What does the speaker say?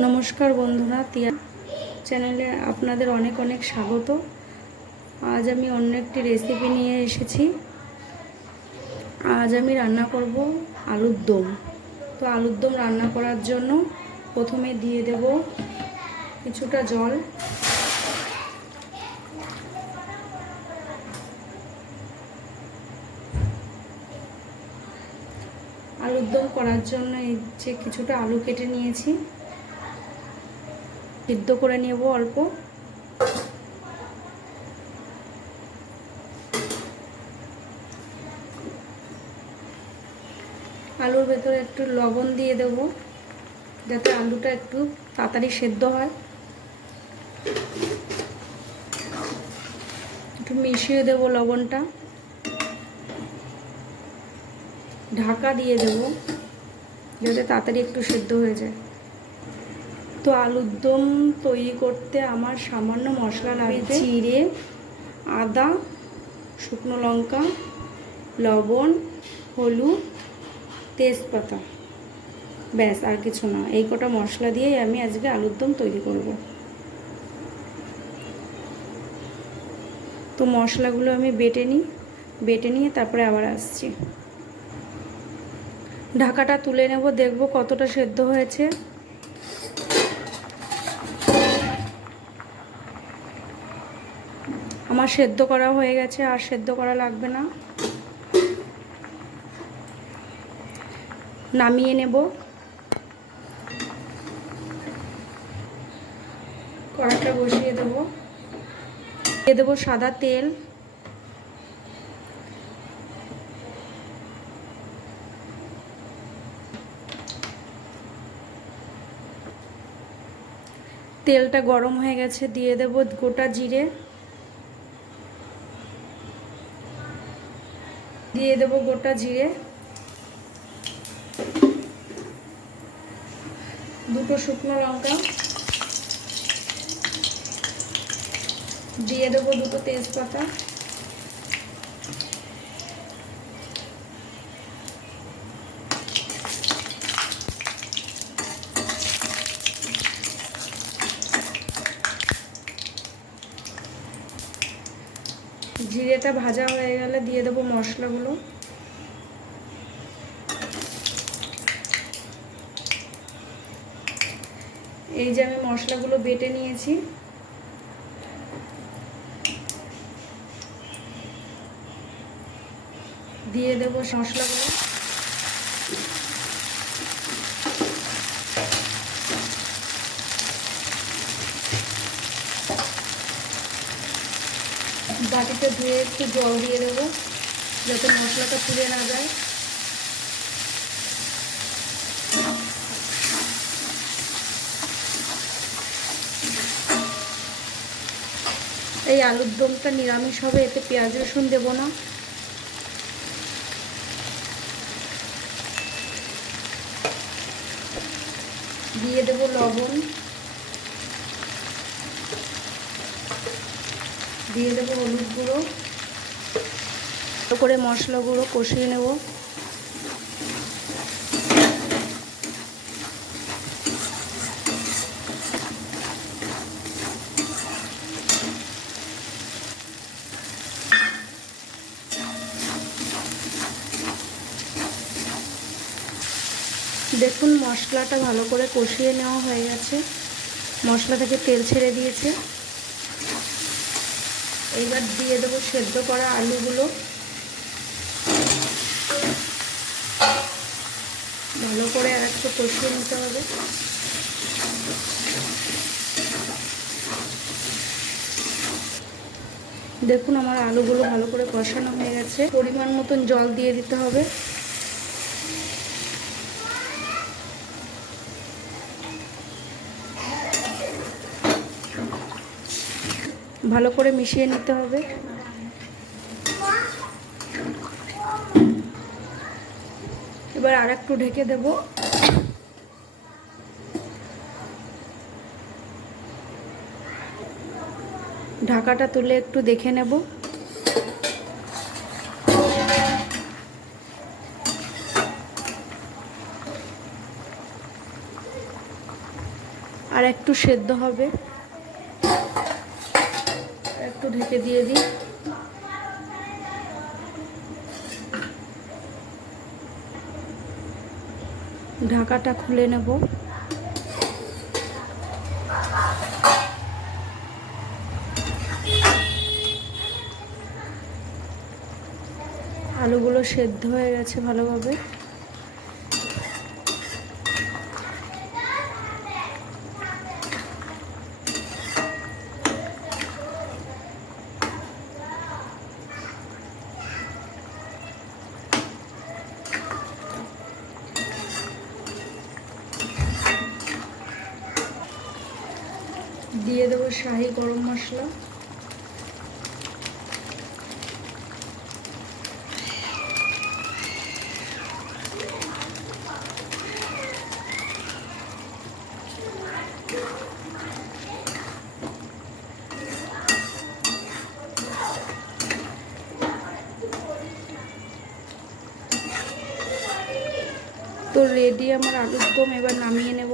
নমস্কার বন্ধুরা, তিয়া চ্যানেলে আপনাদের অনেক অনেক স্বাগত। আজ আমি অন্য একটি রেসিপি নিয়ে এসেছি। আজ আমি রান্না করব আলুর দম। তো আলুর দম রান্না করার জন্য প্রথমে দিয়ে দেব কিছুটা জল। আলুর দম করার জন্য এই যে কিছুটা আলু কেটে নিয়েছি, সিদ্ধ করে নেব অল্প। আলুর ভেতরে একটু লবণ দিয়ে দেব যাতে আলুটা একটু তাড়াতাড়ি সেদ্ধ হয়। একটু মিশিয়ে দেব লবণটা, ঢাকা দিয়ে দেব যাতে তাড়াতাড়ি একটু সেদ্ধ হয়ে যায়। তো আলুর দম তৈরি করতে আমার সামান্য মশলা লাগবে। জিরে, আদা, শুকনো লঙ্কা, লবণ, হলুদ, তেজপাতা, ব্যাস আর কিছু না। এই কটা মশলা দিয়েই আমি আজকে আলুর দম তৈরি করব। তো মশলাগুলো আমি বেটে নিয়ে তারপরে আবার আসছি। ঢাকাটা তুলে নেব, দেখব কতটা সেদ্ধ হয়েছে। আমার সেদ্ধ করা হয়ে গেছে, আর সেদ্ধ করা লাগবে না। নামিয়ে নেব। কড়াটা বসিয়ে দেব, দিয়ে দেবো সাদা তেল। তেলটা গরম হয়ে গেছে, দিয়ে দেব গোটা জিরে, দুটো শুকনো লঙ্কা, দিয়ে দেবো দুটো তেজপাতা, জিরেটা ভাজা হয়ে গেলে দিয়ে দেবো মশলাগুলো। এই যে আমি মশলাগুলো বেটে নিয়েছি, দিয়ে দেবো মশলাগুলো। বাটিতে ধুয়ে একটু জল দিয়ে দেবো যাতে মশলাটা পুড়ে না যায়। এই আলুর দমটা নিরামিষ হবে, এতে পেঁয়াজ রসুন দেবো না। দিয়ে দেবো লবণ, দিয়ে দেবো হলুদ গুঁড়ো, ভালো করে মশলাগুলো কষিয়ে নেব। দেখুন মশলাটা ভালো করে কষিয়ে নেওয়া হয়ে গেছে, মশলা থেকে তেল ছেড়ে দিয়েছে। এইবার দিয়ে দেবো সেদ্ধ করা আলুগুলো, ভালো করে আর একটু কষিয়ে নিতে হবে। দেখুন আমার আলুগুলো ভালো করে কষানো হয়ে গেছে। পরিমাণ মতন জল দিয়ে দিতে হবে। ভালো করে মিশিয়ে নিতে হবে। এবার আর একটু ঢেকে দেব। ঢাকাটা তুলে একটু দেখে নেব। আর একটু সেদ্ধ হবে, একটু ঢেকে দিয়ে দিই। ঢাকাটা খুলে নেব। আলুগুলো সেদ্ধ হয়ে গেছে ভালোভাবে। দিয়ে দেবো শাহি গরম মশলা। তো রেডি আমার আলুর দম, এবার নামিয়ে নেব।